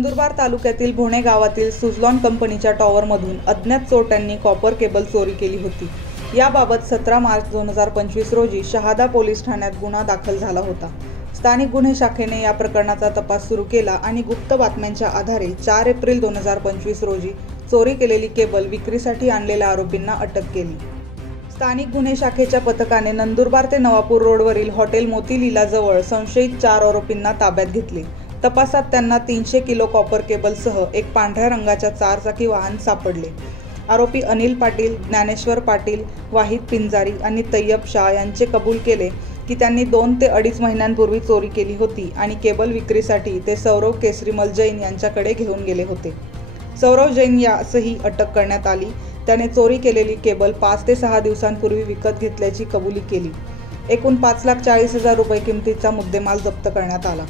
नंदुरबार तालुक्यातील भोणे गावातील सुझलॉन कंपनीच्या टॉवरमधून अज्ञात चोरट्यांनी कॉपर केबल चोरी केली होती। याबाबत 17 मार्च 2025 रोजी शहादा पोलीस ठाण्यात गुन्हा दाखल झाला होता। स्थानिक गुन्हे शाखेने या प्रकरणाचा तपास सुरू केला आणि गुप्त बातम्यांच्या आधारे 4 एप्रिल 2025 रोजी चोरी केलेली केबल विक्रीसाठी आणलेल्या आरोपींना अटक केली। स्थानिक गुन्हे शाखेच्या पथकाने नंदुरबार ते नवापूर रोडवरील हॉटेल मोतीलीला जवळ संशयित 4 आरोपींना ताब्यात घेतले। तपासात त्यांना 300 किलो कॉपर केबलसह एक पांढऱ्या रंगाच्या 4 चाकी वाहन सापडले। आरोपी अनिल पाटील, ज्ञानेश्वर पाटील, वाहिद पिंजारी आणि तय्यब शाह यांचे कबूल केले की त्यांनी 2 ते 2.5 महिन्यांपूर्वी चोरी केली होती आणि केबल विक्रीसाठी ते सौरव केसरीमल जैन यांच्याकडे घेऊन गेले होते। सौरव जैन यासही अटक करण्यात आली। त्याने चोरी केलेली केबल 5 ते 6 दिवसांपूर्वी विकत घेतल्याची कबुली केली। एकूण 5,40,000 रुपये किमतीचा मुद्देमाल जप्त करण्यात आला।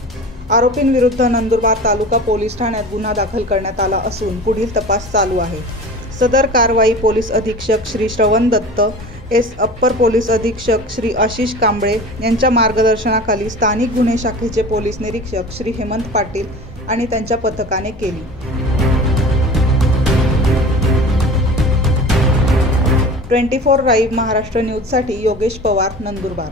आरोपींविरुद्ध नंदुरबार तालुका पोलीस ठाण्यात गुन्हा दाखल करण्यात आला असून पुढील तपास चालू आहे। सदर कारवाई पोलीस अधीक्षक श्री श्रवण दत्त, एस अप्पर पोलीस अधीक्षक श्री आशिष कांबळे यांच्या मार्गदर्शनाखाली स्थानिक गुन्हे शाखेचे पोलीस निरीक्षक श्री हेमंत पाटील आणि त्यांच्या पथकाने केली। 24 लाईव्ह महाराष्ट्र न्यूजसाठी योगेश पवार, नंदुरबार।